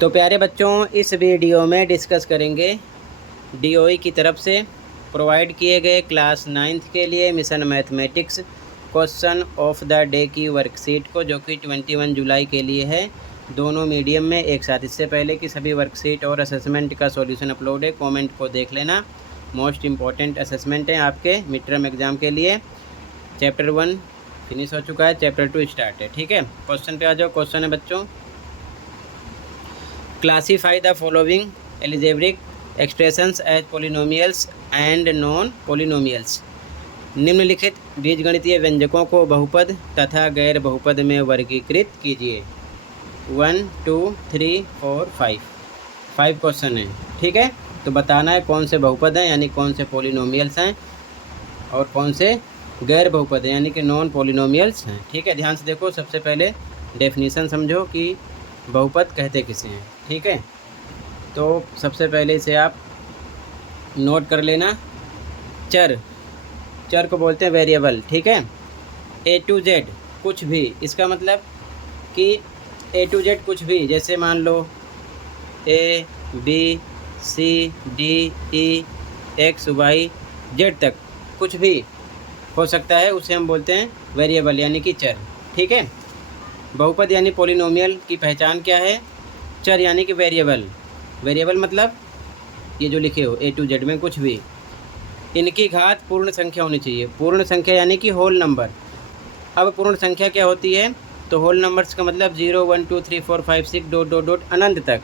तो प्यारे बच्चों, इस वीडियो में डिस्कस करेंगे डीओई की तरफ से प्रोवाइड किए गए क्लास 9th के लिए mission mathematics question of the day की वर्कशीट को, जो कि 21 जुलाई के लिए है, दोनों मीडियम में एक साथ। इससे पहले कि सभी वर्कशीट और असेसमेंट का सॉल्यूशन अपलोड है, कमेंट को देख लेना। मोस्ट इम्पॉर्टेंट असेसमेंट है आपके मिड टर्म एग्ज़ाम के लिए। चैप्टर 1 फिनिश हो चुका है, चैप्टर 2 स्टार्ट है। ठीक है, क्वेश्चन पे आ जाओ। क्वेश्चन है बच्चों, classify the following algebraic expressions as polynomials and non polynomials. निम्नलिखित बीजगणितीय व्यंजकों को बहुपद तथा गैर बहुपद में वर्गीकृत कीजिए। 1 2 3 4 5 क्वेश्चन है। ठीक है, तो बताना है कौन से बहुपद हैं, यानी कौन से पोलिनोमियल्स हैं, और कौन से गैर बहुपद हैं, यानी कि नॉन पोलिनोमियल्स हैं। ठीक है, ध्यान से देखो। सबसे पहले डेफिनेशन समझो कि बहुपद कहते किसे हैं। ठीक है, तो सबसे पहले इसे आप नोट कर लेना। चर को बोलते हैं वेरिएबल। ठीक है, A to Z कुछ भी, इसका मतलब कि A to Z कुछ भी, जैसे मान लो A B C D E X Y Z तक कुछ भी हो सकता है, उसे हम बोलते हैं वेरिएबल, यानी कि चर। ठीक है, बहुपद यानी पोलिनोमियल की पहचान क्या है? चर यानी कि वेरिएबल। वेरिएबल मतलब ये जो लिखे हो A to Z में कुछ भी, इनकी घात पूर्ण संख्या होनी चाहिए। पूर्ण संख्या यानी कि होल नंबर। अब पूर्ण संख्या क्या होती है? तो होल नंबर्स का मतलब 0 1 2 3 4 5 6 डॉट डॉट डॉट अनंत तक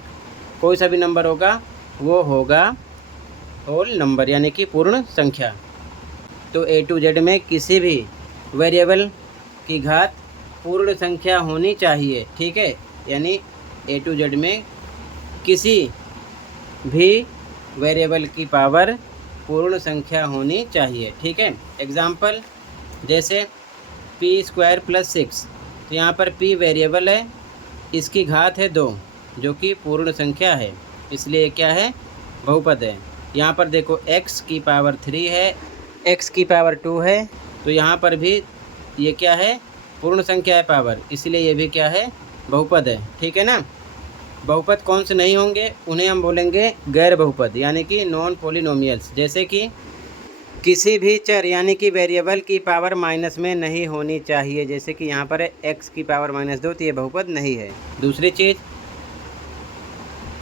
कोई सा भी नंबर होगा वो होगा होल नंबर, यानी कि पूर्ण संख्या। तो A to Z में किसी भी वेरिएबल की घात पूर्ण संख्या होनी चाहिए। ठीक है, यानी A to Z में किसी भी वेरिएबल की पावर पूर्ण संख्या होनी चाहिए। ठीक है, एग्जाम्पल जैसे p² + 6, तो यहाँ पर p वेरिएबल है, इसकी घात है 2, जो कि पूर्ण संख्या है, इसलिए क्या है? बहुपद है। यहाँ पर देखो x की पावर 3 है, x की पावर 2 है, तो यहाँ पर भी ये क्या है? पूर्ण संख्या है पावर, इसलिए ये भी क्या है? बहुपद है। ठीक है ना। बहुपद कौन से नहीं होंगे? उन्हें हम बोलेंगे गैर बहुपद, यानी कि नॉन पोलिनोमियल्स। जैसे कि किसी भी चर यानी कि वेरिएबल की पावर माइनस में नहीं होनी चाहिए, जैसे कि यहाँ पर है x की पावर -2, तो ये बहुपद नहीं है। दूसरी चीज़,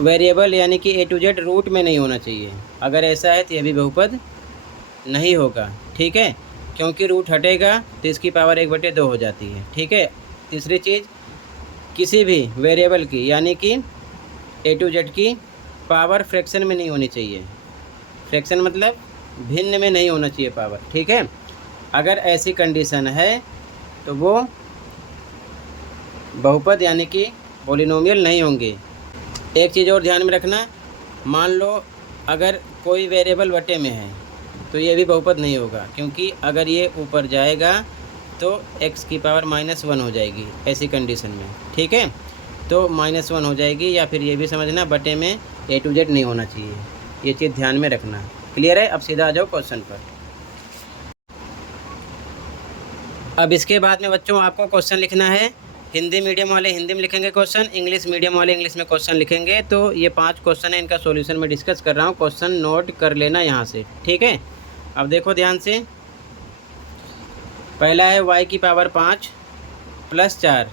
वेरिएबल यानी कि A to Z रूट में नहीं होना चाहिए। अगर ऐसा है तो यह भी बहुपद नहीं होगा। ठीक है, क्योंकि रूट हटेगा तो इसकी पावर 1/2 हो जाती है। ठीक है। तीसरी चीज़, किसी भी वेरिएबल की यानी कि A to Z की पावर फ्रैक्शन में नहीं होनी चाहिए। फ्रैक्शन मतलब भिन्न में नहीं होना चाहिए पावर। ठीक है, अगर ऐसी कंडीशन है तो वो बहुपद यानी कि पोलिनोमियल नहीं होंगे। एक चीज़ और ध्यान में रखना, मान लो अगर कोई वेरिएबल बटे में है तो ये भी बहुपद नहीं होगा, क्योंकि अगर ये ऊपर जाएगा तो x की पावर -1 हो जाएगी ऐसी कंडीशन में। ठीक है, तो -1 हो जाएगी, या फिर ये भी समझना बटे में A to Z नहीं होना चाहिए। ये चीज़ ध्यान में रखना। क्लियर है? अब सीधा आ जाओ क्वेश्चन पर। अब इसके बाद में बच्चों आपको क्वेश्चन लिखना है। हिंदी मीडियम वाले हिंदी में लिखेंगे क्वेश्चन, इंग्लिश मीडियम वाले इंग्लिश में क्वेश्चन लिखेंगे। तो ये 5 क्वेश्चन है, इनका सॉल्यूशन मैं डिस्कस कर रहा हूँ। क्वेश्चन नोट कर लेना यहाँ से। ठीक है, अब देखो ध्यान से। पहला है y की पावर 5 + 4,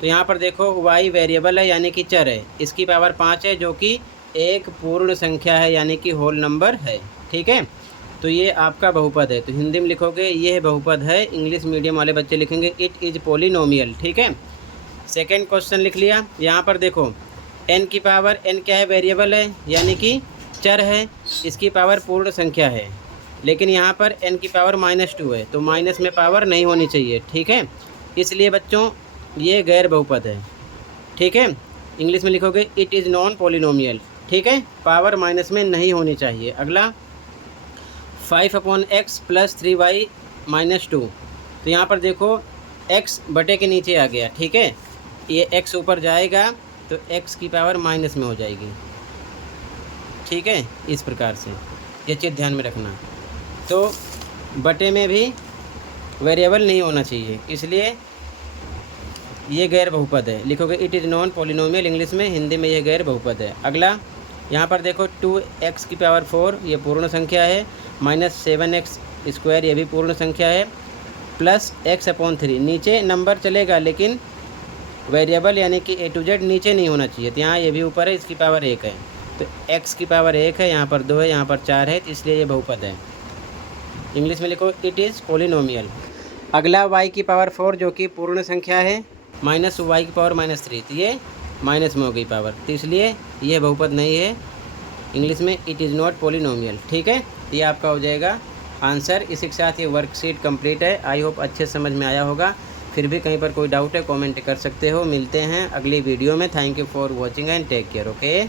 तो यहाँ पर देखो y वेरिएबल है, यानी कि चर है, इसकी पावर 5 है, जो कि एक पूर्ण संख्या है, यानी कि होल नंबर है। ठीक है, तो ये आपका बहुपद है। तो हिंदी में लिखोगे ये बहुपद है, इंग्लिश मीडियम वाले बच्चे लिखेंगे इट इज़ पोलिनोमियल। ठीक है, सेकेंड क्वेश्चन लिख लिया। यहाँ पर देखो n की पावर, n क्या है? वेरिएबल है, यानी कि चर है, इसकी पावर पूर्ण संख्या है, लेकिन यहाँ पर n की पावर -2 है, तो माइनस में पावर नहीं होनी चाहिए। ठीक है, इसलिए बच्चों ये गैर बहुपद है। ठीक है, इंग्लिश में लिखोगे इट इज़ नॉन पोलिनोमियल। ठीक है, पावर माइनस में नहीं होनी चाहिए। अगला 5/x + 3y - 2, तो यहाँ पर देखो x बटे के नीचे आ गया। ठीक है, ये x ऊपर जाएगा तो x की पावर माइनस में हो जाएगी। ठीक है, इस प्रकार से ये चीज़ ध्यान में रखना। तो बटे में भी वेरिएबल नहीं होना चाहिए, इसलिए ये गैर बहुपद है, लिखोगे it is non polynomial English में, हिंदी में ये गैर बहुपद है। अगला यहाँ पर देखो 2x⁴ ये पूर्ण संख्या है, -7x² ये भी पूर्ण संख्या है, प्लस x/3 नीचे नंबर चलेगा लेकिन वेरिएबल यानी कि A to Z नीचे नहीं होना चाहिए। तो यहाँ ये भी ऊपर है, इसकी पावर 1 है, तो x⁴ है, यहाँ पर 2 है, यहाँ पर 4 है, तो इसलिए ये बहुपद है। इंग्लिश में लिखो इट इज़ पॉलिनोमियल। अगला y⁴ जो कि पूर्ण संख्या है, -y⁻³ तो ये माइनस में हो गई पावर, तो इसलिए ये बहुपद नहीं है। इंग्लिश में इट इज़ नॉट पॉलिनोमियल। ठीक है, ये आपका हो जाएगा आंसर। इसी के साथ ये वर्कशीट कंप्लीट है। आई होप अच्छे समझ में आया होगा। फिर भी कहीं पर कोई डाउट है कमेंट कर सकते हो। मिलते हैं अगली वीडियो में। Thank you for watching and take care. Okay.